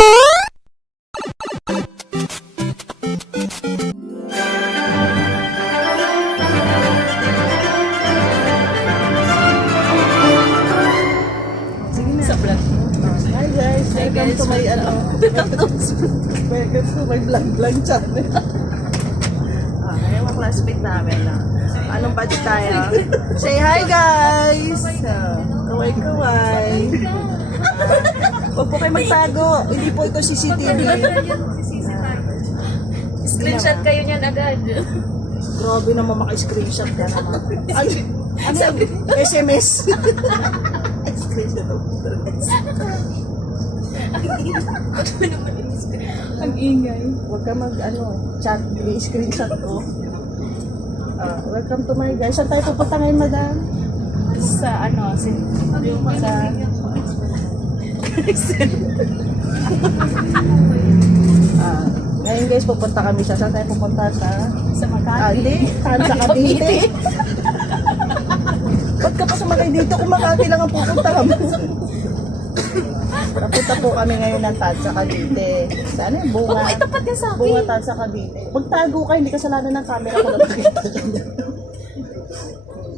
Hi guys, welcome to my vlog channel. Ngayon mga classmate namin. Anong batch tayo? Say hi guys! Kaway-kaway. Huwag po kayo magtago. Hindi po ito CCTV. Screenshot kayo niyan agad. Grabe naman maka-screenshot ka naman. Ano yan? SMS. Screenshot of Ang ingay. Huwag ka chat, i-screenshot ko. Welcome to my guys. Saan tayo pupunta ngayon, madam? Sa Ngayon guys, pupunta kami siya. Saan tayo pupunta? Sa Makati. Sa Cavite. Ba't ka pa sumakay dito kung Makati lang ang pupunta kami? Napunta po kami ngayon ng Tansa Cavite. Sana yung bunga. May tapat ka sa akin. Bunga Tansa Cavite. Pagtago ka, hindi kasalanan ng camera ko lang nakita ka niya.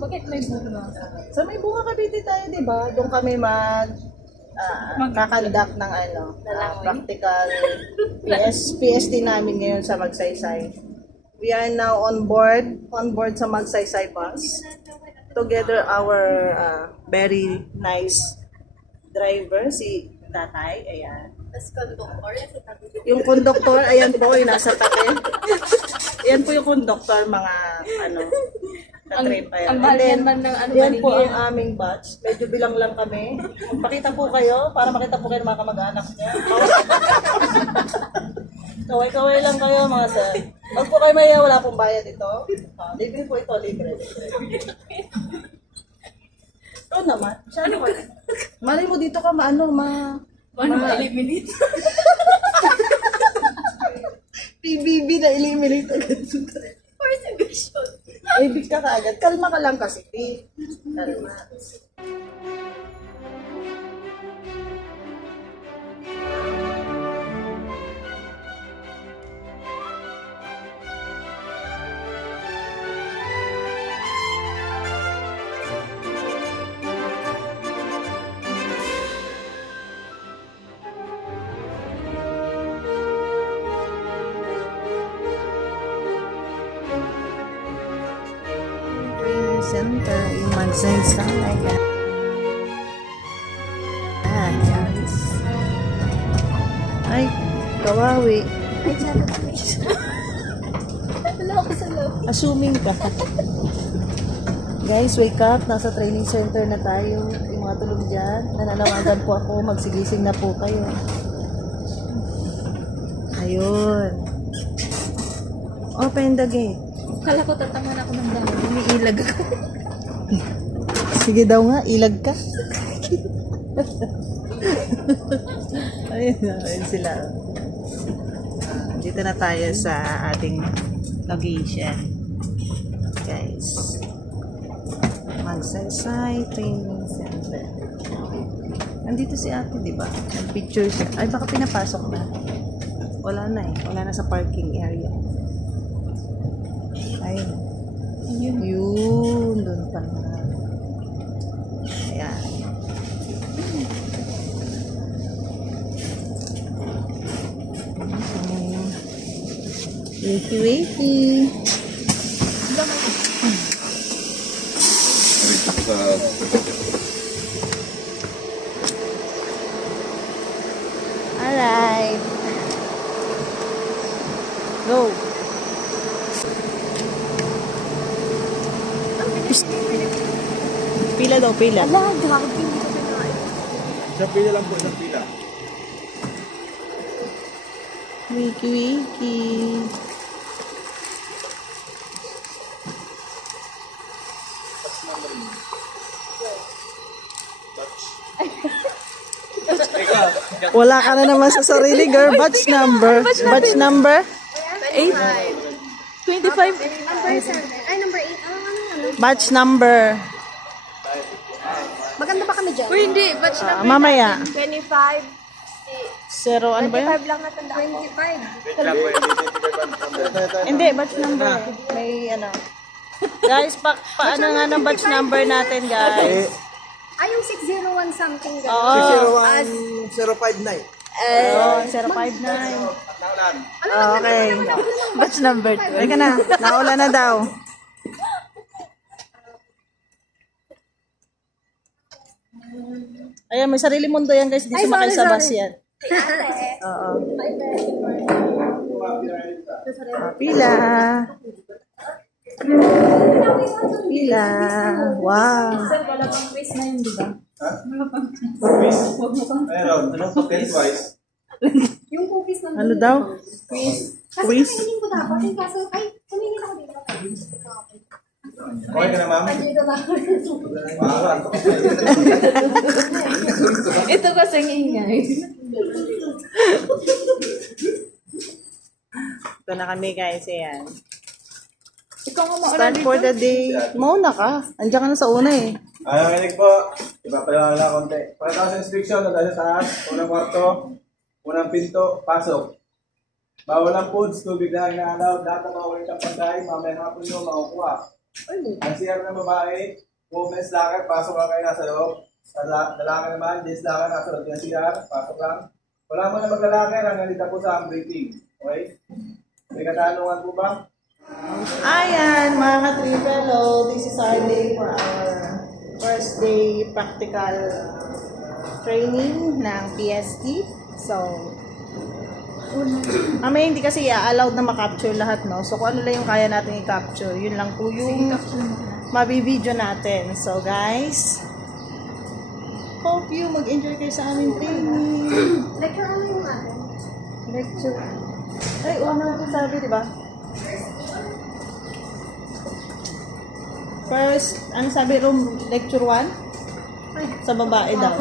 Bakit may bunga? Sa may bunga Cavite tayo, di ba? Doon kami kakandak ng practical PST namin ngayon sa Magsaysay. We are now on board sa Magsaysay bus. Together our very nice driver, si Tatay, ayan. Yung conductor, ayan po, yung nasa tabi. Ayan po yung conductor, mga katrip, ayan. Ang mahal naman ng Yan po ang aming batch. Medyo bilang lang kami. Pakita po kayo, para makita po kayo ng mga kamag-anak niya. Kaway-kaway lang kayo, mga sir. Huwag po kayo maya, wala pong bayad ito. Libre po ito, libre. Ito naman. Malay mo dito ka eliminate? PBB na eliminate agad. First impression. Ibig ka kaagad. Kalma ka lang kasi. Kalma. Center in Magsaysay. Yes. Ay, kawawi. Ay, wala ako sa loob. Assuming ka. Guys, wake up. Nasa training center na tayo. Yung mga tulog dyan. Nananawagan po ako. Magsigising na po kayo. Ayun. Open the gate. Kala ko tataman ako ng dami. Umiilag ako. Sige daw nga, ilag ka. Ayun sila. Dito na tayo sa ating location. Guys. Magsaysay Training Center. Nandito si ate, di ba? Nag-picture siya. Ay, baka pinapasok na. Wala na eh. Wala na sa parking area. Ayun. Yun. Doon pa na. Ayan. Wakey. Alright. Go. Pila daw, pila. Ala, gagi. Isang pila lang po, isang pila. Wiki. Wala ka na naman sa sarili, girl. Batch number. 8. 25. Ay, number 8. Batch number. Maganda ba kami dyan? Uy, hindi. Batch na. Mamaya. 25, Zero, ano ba yun? 25 lang natandaan ko. 25. Wait lang po, hindi. Hindi, batch number. May ano. Guys, paano nga ng batch number natin, guys? Ay, yung 601 something. Oo. 059. Oh, 059. Naulan. Okay. Batch number 2. Ay ka na. Naula na daw. Ayan, may sarili mundo yan guys. Di Ay, sumakay sorry, sa bus sorry. yan. Oo. Pila. Pila. Wow. Sir, wala pang quiz na yun, di ba? Ha? Quiz? Ayun, twice. Yung cookies na. Ano daw? Kasi Quiz? tumingin ko dapat. Eh, kaso, ay, tumingin ako dito. Okay ka na, ma'am? Ay, dito na. Wow. Ito kasing ingay. Ito na kami guys. Ayan. Ikaw nga mauna Start for the day. Mauna ka. Andiyan ka na sa una eh. Ayaw kinig po. Ipapalawan lang konti. Pagkatapos ng instruction, nandun sa taas, unang kwarto, unang pinto, pasok. Bawal ang foods, tubig lang na alaw, lahat na bawal ang pagkain, mamaya na hapon nyo, makukuha. Ang CR ng babae, women's locker, pasok lang kayo nasa loob. Sa lalaki naman, jeans locker, nasa loob ng CR, pasok lang. Wala mo na maglalaki, hanggang dito po sa briefing. Okay? May katanungan po ba? Ayan, mga ka-tripelo, this is our day for our first day practical training ng PST. So, hindi kasi allowed na makapture lahat, no? So, kung ano lang yung kaya natin i-capture, yun lang po yung mabibideo natin. So, guys, hope you mag-enjoy kayo sa aming training. Lecture ano yung atin? Lecture. Ay, una ko sabi, di ba? First, ano sabi, room lecture 1? Sa babae daw.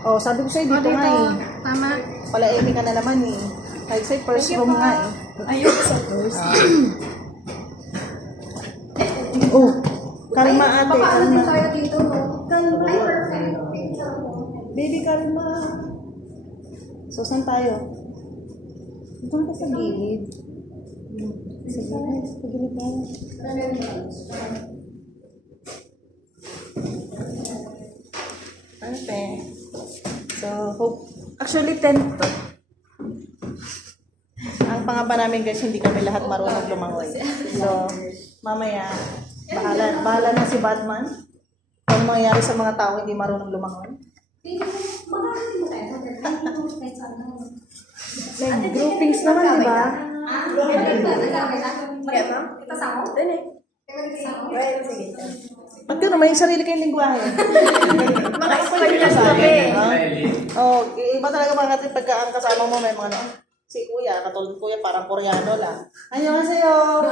Oh, sabi ko sa'yo, dito nga eh. Tama. Pala Amy ka na naman eh. Like say, first room nga eh. Ayun sa first. Oh, kalma ate, Papaano din kalma. tayo dito, no? Ay, perfect. Picture mo. Baby, kalma. So, saan tayo? Doon ka sa gilid. Sa gilid, sa gilid tayo. Ano pe? So, hope. Actually, 10 to. Ang pangamba namin guys, hindi kami lahat marunong lumangoy. So, mamaya, bahala na si Batman. Kung mangyayari sa mga tao hindi marunong lumangoy. May groupings naman, di ba? Ba't yun, may sarili kayong lingwahe. Mga-explain lang kami. Oh, iba talaga mga natin pagka ang kasama mo may mga si kuya, katulad kuya, parang Koreano lang. Annyeonghaseyo!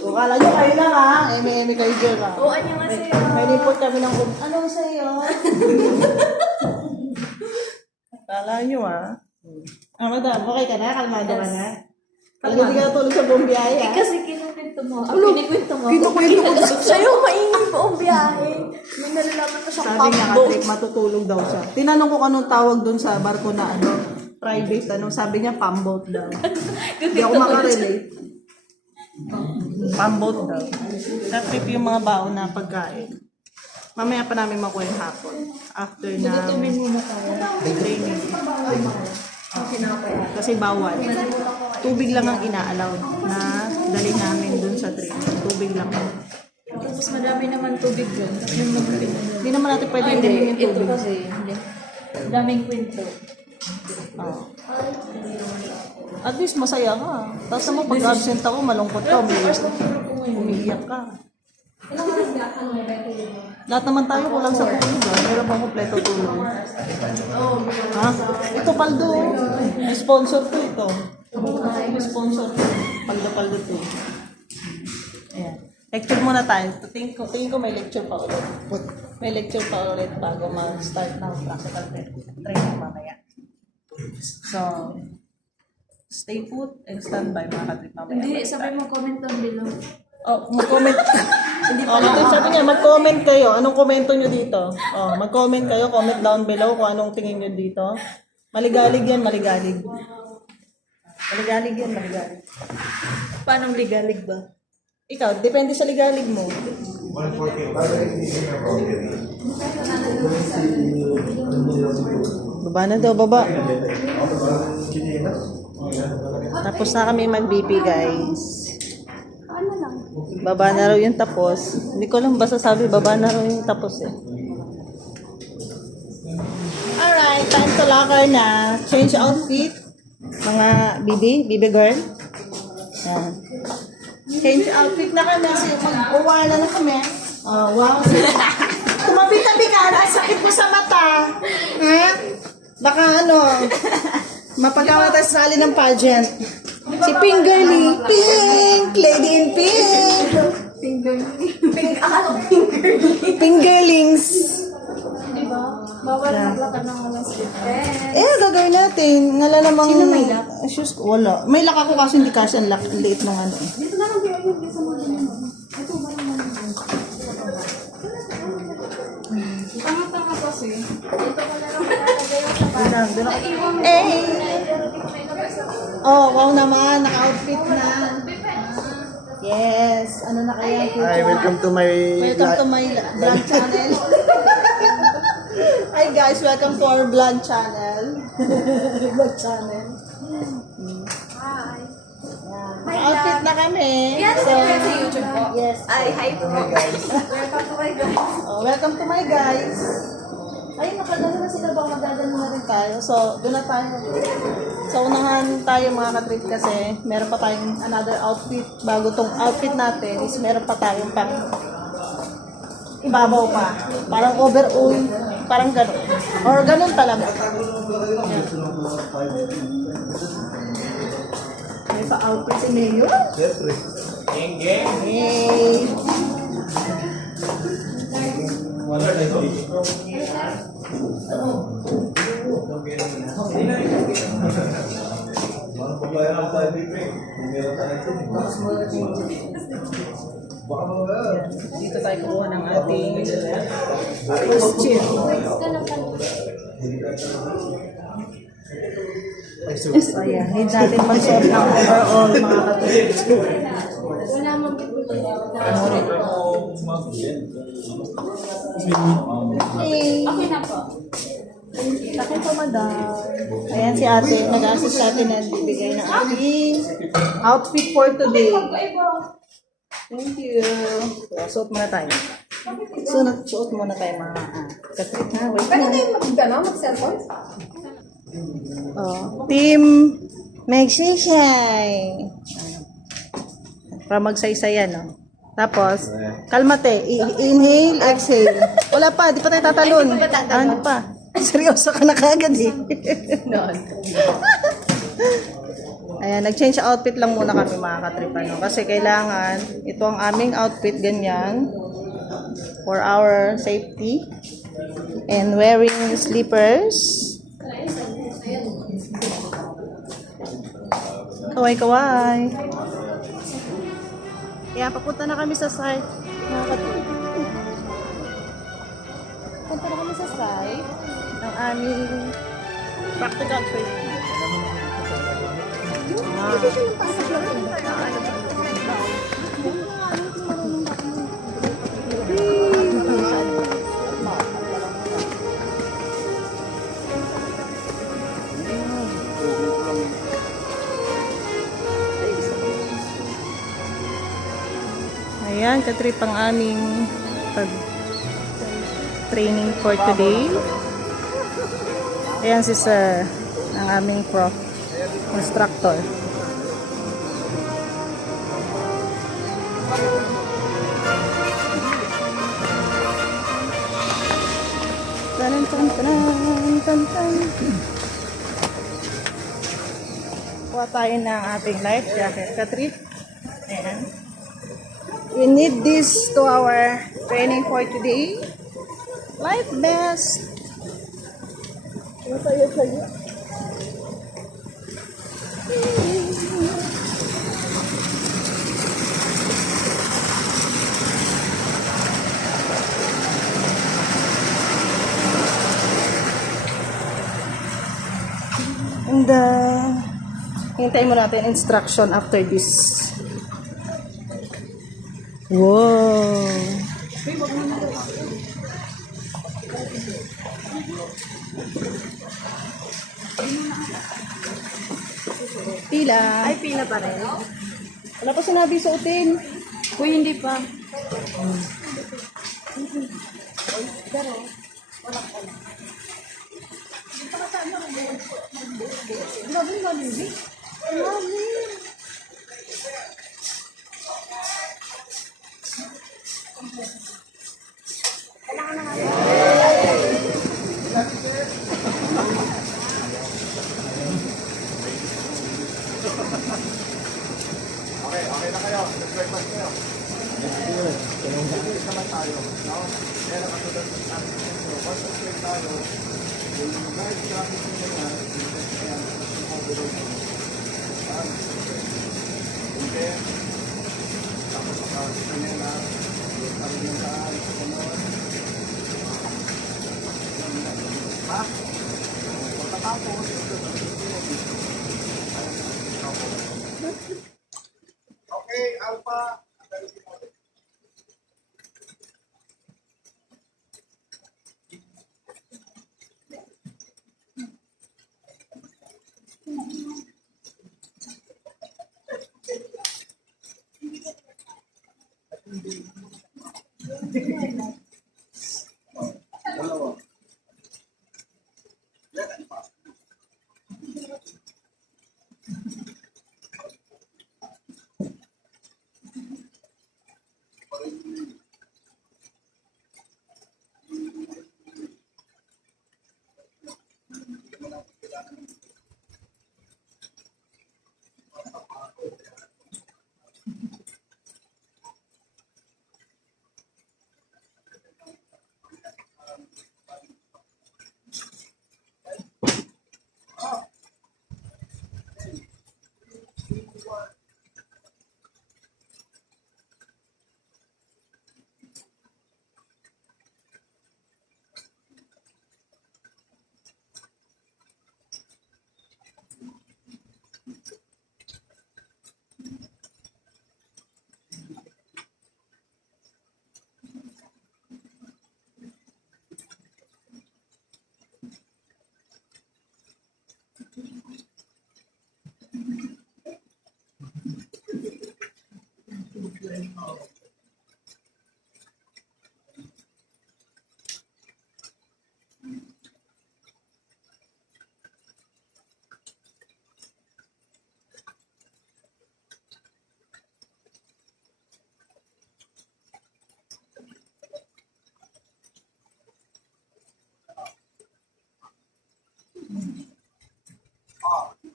Kung kala nyo kayo lang ha, eme-eme kayo dyan ha. Oo, annyeonghaseyo. May report kami ng ano sa'yo? Kala nyo ha. Ah, madam, okay ka na? Kalmado ka na? Talaga hindi ka natulog sa buong biyahe ha? Kasi kinukwento mo. Ang kinikwento mo. Kinukwento ko. Siya yung maingay po ang biyahe. May nalalaman pa siyang Sabi niya pump Patrick, matutulog daw siya. Tinanong ko anong tawag doon sa barko na ano, private, ano, sabi niya pamboat daw. Hindi ako makarelate. Pamboat daw. Trip yung mga baon na pagkain. Mamaya pa namin makuha yung hapon. After na Tutumin muna tayo. training. Kasi bawal. Tubig lang ang ina-allow na dali namin dun sa training. Tubig lang. Tapos madami naman tubig doon. Yung magpinag. Hindi naman natin pwede Hindi, inumin yung ito tubig. kasi. Hindi. Daming kwento. Oh. At least masaya ka. Tapos naman pag absent ako, malungkot ka, umiiyak ka. Lahat naman tayo kulang sa tulog. Meron bang kompleto tulog? Ha? Ito paldo. May sponsor to ito. May sponsor to. Paldo to. Ayan. Lecture muna tayo. Tingin ko may lecture pa ulit. May lecture pa ulit bago mag-start ng practical training mamaya. So, stay put and stand by mga katrip mamaya. Hindi, sabi mo comment down below. Oh, mag-comment. Okay, sabi niya, mag-comment kayo. Anong komento nyo dito? Oh, mag-comment kayo. Comment down below kung anong tingin nyo dito. Maligalig yan, maligalig. Maligalig yan, maligalig. Paano ligalig ba? Ikaw, depende sa ligalig mo. Baba na daw, baba. Tapos na kami mag-BP, guys. Baba na raw yung tapos. Hindi ko lang basta sabi, baba na raw yung tapos eh. Alright, time to locker na. Change outfit. Mga bibi girl. Yan. Change outfit na kami kasi mag-uwala na kami. Oh, wow. Tumabi-tabi ka, ang sakit mo sa mata. Ha? Baka mapagawa tayo sa sali ng pageant. Si Pink Girlie. Pink! Lady in pink! Pink Girlings. Bawal maglakad ng mga slip. Gagawin natin. Ngala namang... Sino may lock? Shoes ko, wala. May lock ako kasi hindi kasi ang liit ng ano eh. Dito na lang kayo yung dito mo din. Ito ba naman? Tanga-tanga kasi. Dito ko na lang malalagay yung sapatos. Doon ako. Oh, wow naman. Naka-outfit na. Yes. Ano na kaya? Hi, welcome to my vlog channel. Hi guys, welcome to our vlog channel. Vlog channel. Hi. Outfit na kami. Yan, So, sa YouTube po. yes. Ay, hi po. Welcome to my guys. Oh, welcome to my guys. Ay, nakagano na sila bang magagano na rin tayo. So, doon na tayo. Sa unahan tayo mga katrip kasi meron pa tayong another outfit. Bago tong outfit natin is meron pa tayong pang ibabaw pa. Parang overall. Parang gano'n. Or gano'n talaga. May pa-outfit si Mayor. Siyempre. Hey! Wala na ito. Parang pagbayaran tayo, Bibi. Meron tayo ito. Baka mga Dito tayo kukuha ng ating costume. So, yeah. Need natin mag-suot ng overall mga katulad. Wala mong bibigay. Hey! Okay na po. Akin po, madam. Ayan si ate. Nag-assist sa atin na bibigay ng ating outfit for today. Thank you. So, suot muna tayo. Suot muna tayo mga katrit na. Wait Pwede na. tayo mag-cellphone? Oh, team Magsisay. Para magsaysayan, no? Tapos, kalmate. Inhale, exhale. Wala pa, di pa tayo tatalon. Ano pa? Seryoso ka na kagad eh. Ayan, nag-change outfit lang muna kami mga katripan. No? Kasi kailangan, ito ang aming outfit, ganyan. For our safety. And wearing slippers. Kaway-kaway. Kaya papunta na kami sa site. Papunta na kami sa site ng aming practical training. Ayan, katrip ang aming training for today. Ayan si Sir, ang aming prof, instructor. Tanan, tanan, tanan, tanan. Kuha tayo ng ating life jacket, katrip. Ayan. We need this to our training for today. Life vest. Masaya-saya. And, hintayin mo natin instruction after this. Wow! Pila. Ay, pila pa rin. Wala pa sinabi suotin. Uy, hindi pa. Okay na kayo. Nag-breakfast kayo. Nag-breakfast naman tayo. No? Kaya nakatulad sa ating sentro. Once nag-break tayo, yung guide traffic nyo na yan, yung yan, yung overload nyo. Okay. Tapos makakita nyo na, yung kami yung saan, sunod. Ha? Pagkatapos, okay, Alpha.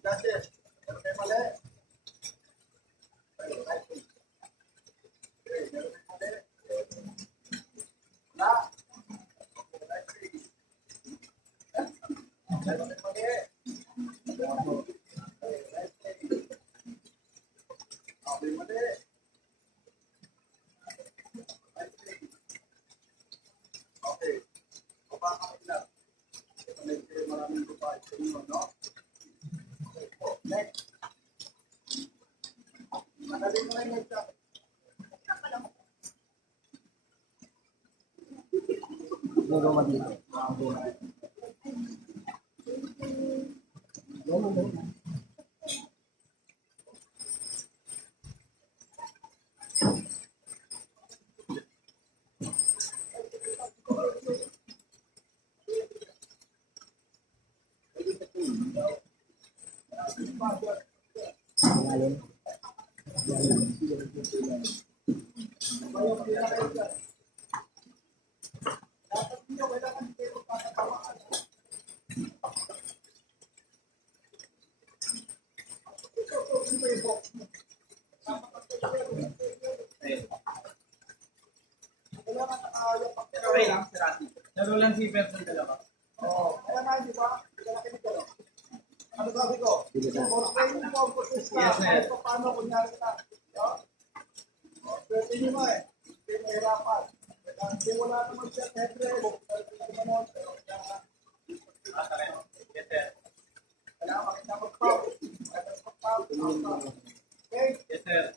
That's it. Okay, mali. Okay. Maraming lupa sa inyo, no? Next. Madali mo lang yung next. Okay lang, si Randy. Laro lang si Pep ng dalawa. Oo. Kaya nga, di ba? Ano sabi ko? Kung focus ka, kahit pa paano kunyari ka. No? Pwede nyo nga eh. Hindi mahirapan. Hindi wala naman siya headre. Pero Yes, sir. Yes, sir.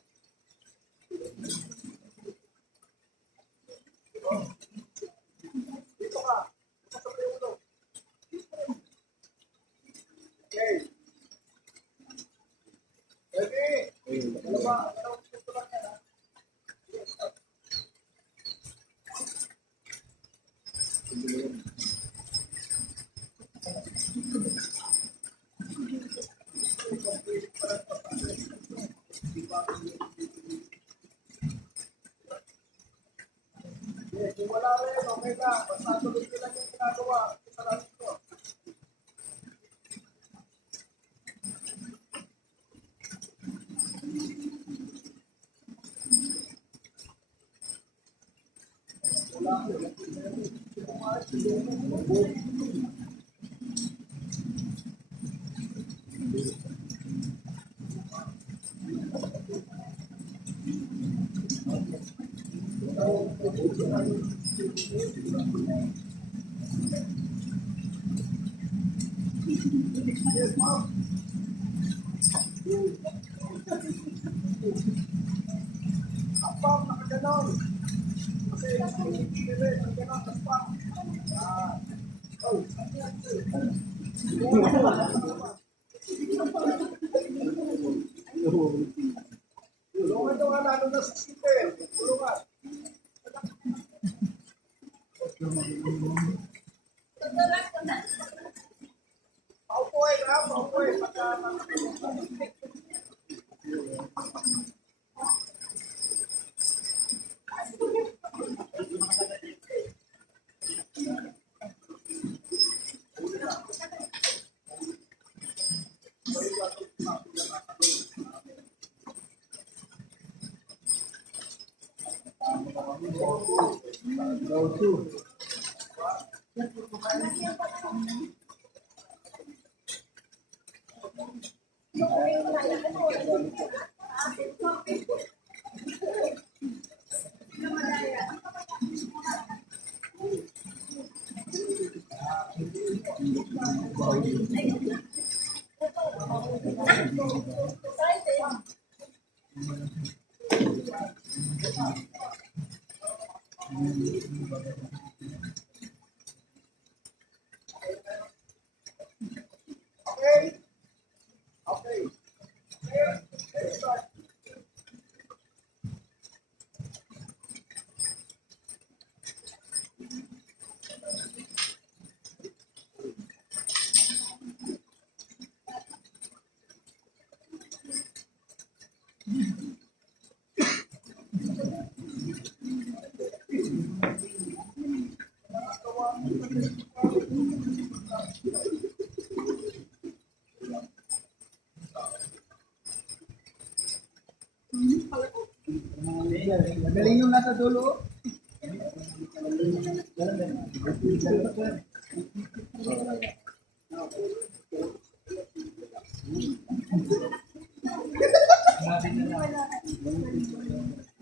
Galing yung nasa dulo.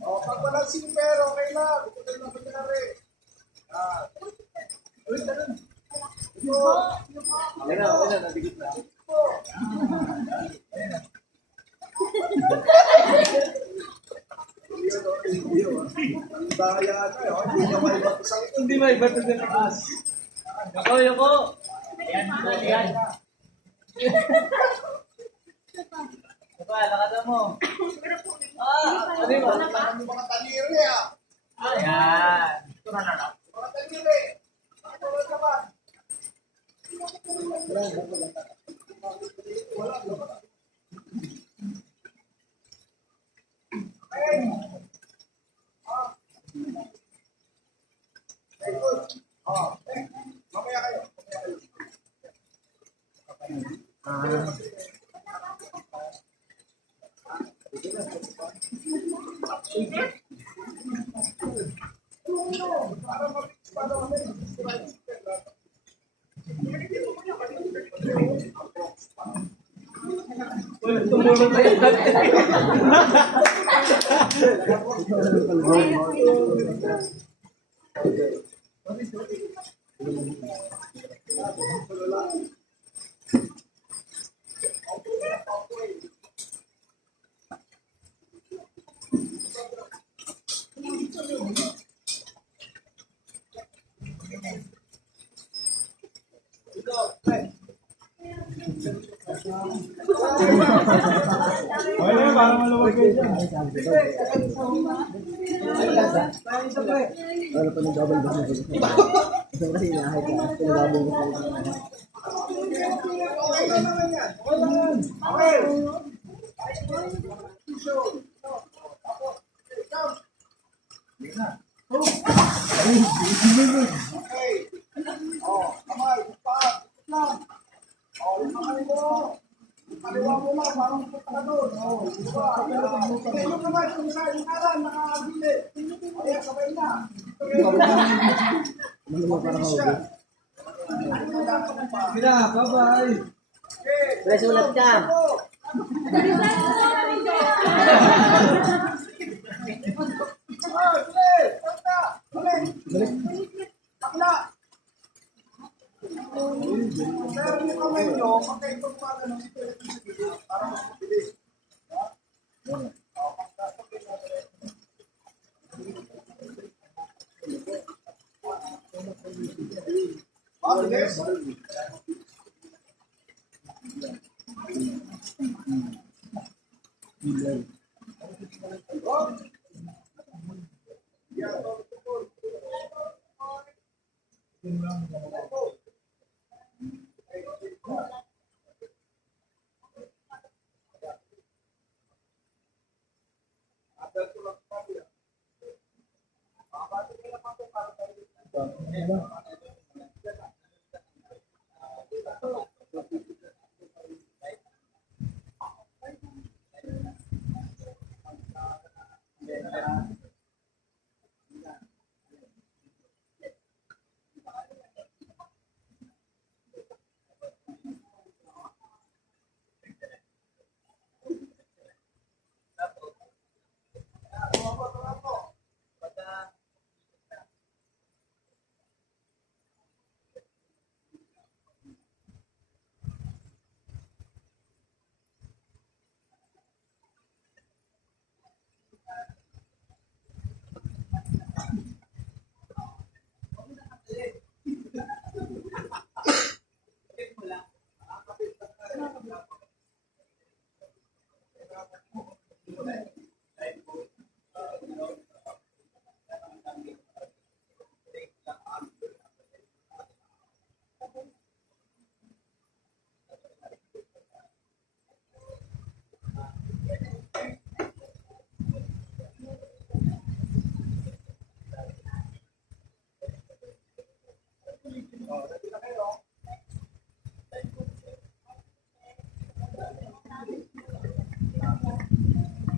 Oh, pag walang super, okay lang. Ito na nangyari. Uy, ganun. Okay na, nabigit na. Hindi may bato sa taas. Yoko. Yan, yan. Yoko, lakad mo. Ano ba? Mga taliri ah. Ayan. Ito na lang. Mga taliri. Ano naman? Mamaya kayo. Tumulong kayo natin. Okay na, parang maluwag kayo dyan. Kira, bye-bye. Sulat ka.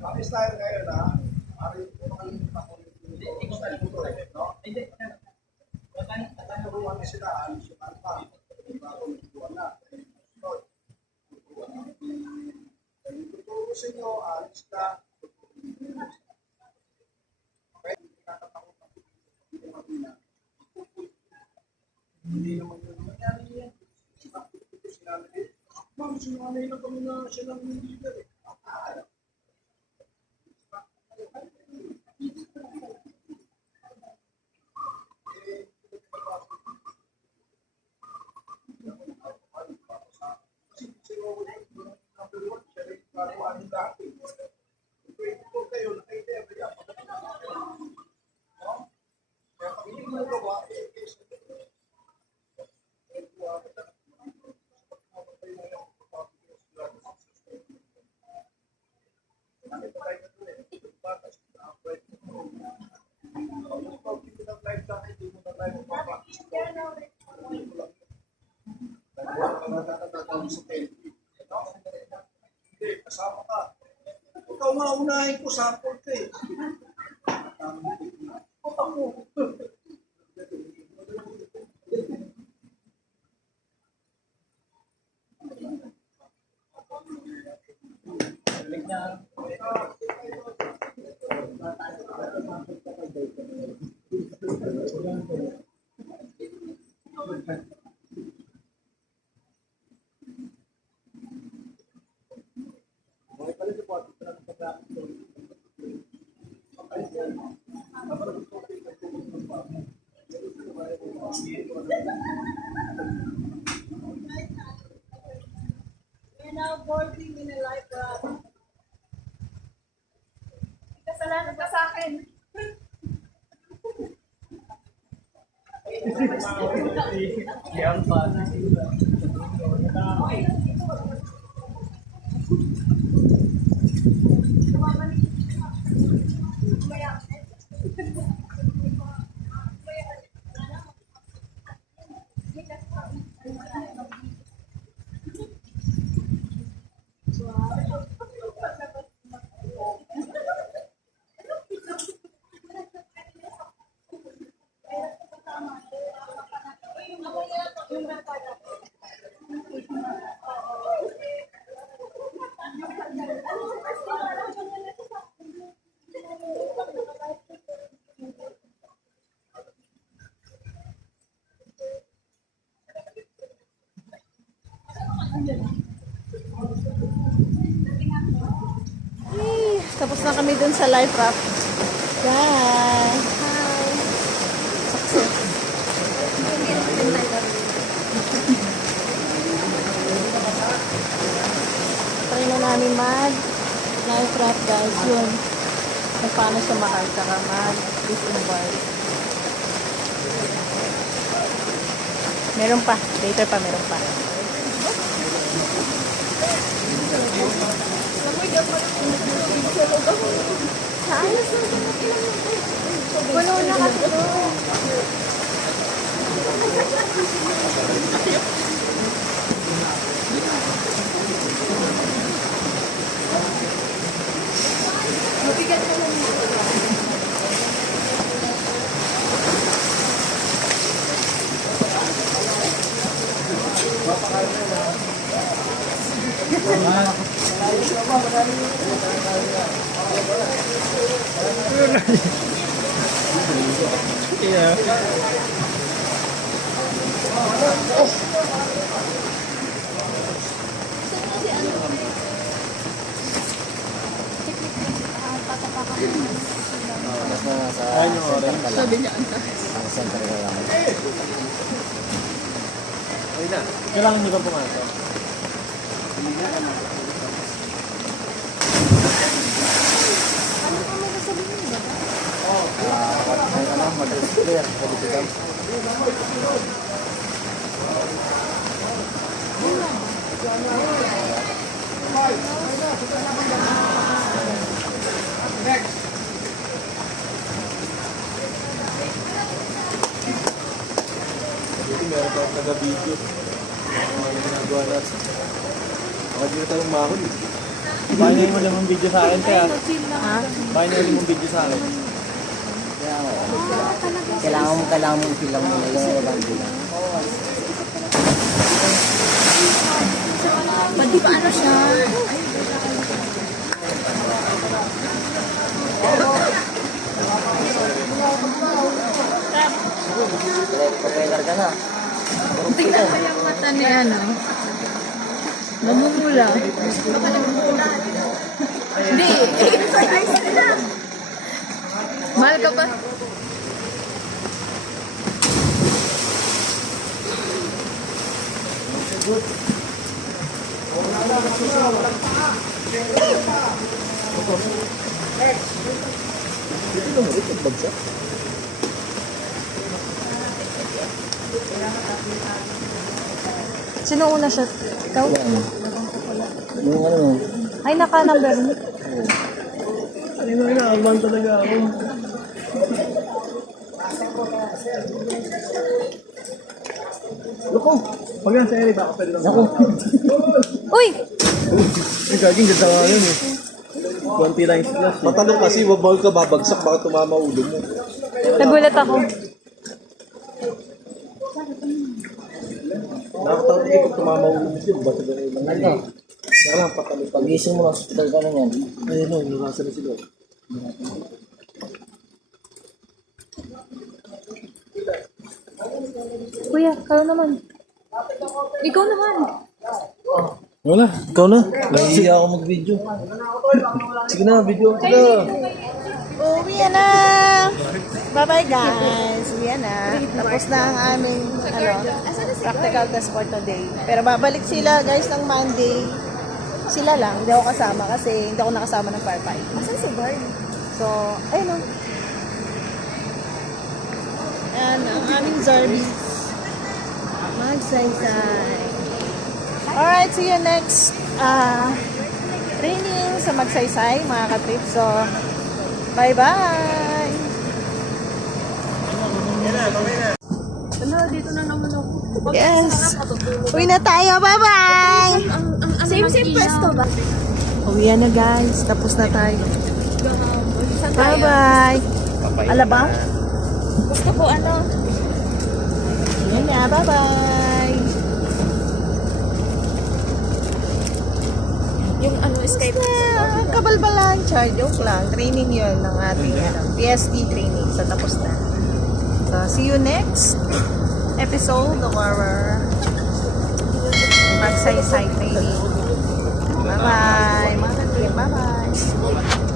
Ang style ngayon ha, ari ko makalimutan ko yung style ko no? Turuan na sila, alis yung alpa. Bago turuan na. Tuturo sa inyo, alis ka. Hindi naman yun. Nangyari yan. Ma'am, sinanay na kami na siya lang yung leader eh. Kasama ka. Ikaw maunahin ko sa airport eh. Tapos na kami dun sa life raft. Guys. Hi. Success. Try na namin mag life raft guys. Yun. Kung paano siya makal. Saka mag disembark. Meron pa. Later pa meron pa. Puno na kasi to. Mabigat na lang dito. Kailangan nyo ba pumasok? Meron tayong taga-video. Ano ginagawa natin? Baka di na tayong mahon. Bahin mo lang yung video sa akin, kaya. Ha? Bahin mo lang yung video sa akin. Kailangan mo film mo na yung ibang bilang. Pwede ba ano siya? Pag-trailer ka na. Tingnan mo yung mata ni ano. Namumula. Hindi. Mahal ka pa. Sino una siya? Ikaw? Yung ano, Ay, naka-number mo. Ay, nakakabang talaga ako. Loko! Pag yan sa ere, baka pwede lang. Loko! Uy! Ay, gaging ganda nga yun eh. 20 lines plus. Matanong kasi, wabawal ka babagsak, baka tumama ulo mo. Nagulat ako. Nakakatawa din pag tumama ulo mo siya, basta ganun lang. ano, Kaya lang, patalo-talo. pag-ising mo ng hospital ka na yan. Ayun o, nasa na sila. Kuya, kayo naman. Ikaw naman. Wala, ikaw na. Nahihiya ako mag-video. Sige na, video ka na. Uwi na! Bye-bye guys! Uwi na. Tapos na ang aming practical test for today. Pero babalik sila guys ng Monday. Sila lang, hindi ako kasama kasi hindi ako nakasama ng firefight. Asan si Barney? So, ayun o. And ang aming Zarby. Magsaysay. Alright, see you next training sa Magsaysay, mga katrip. So, bye-bye! Dito na naman ako. Yes! Uwi na tayo! Bye-bye! Same presto ba? Uwi na guys. Tapos na tayo. Bye-bye! Alabang? Gusto ko ano? Yan na. Bye-bye! Yung ano, Skype. Kabalbalan. Joke lang. Training yun ng ating PST training. So, tapos na. So, see you next episode of our Magsaysay training. Bye-bye! Mga katrip, bye-bye!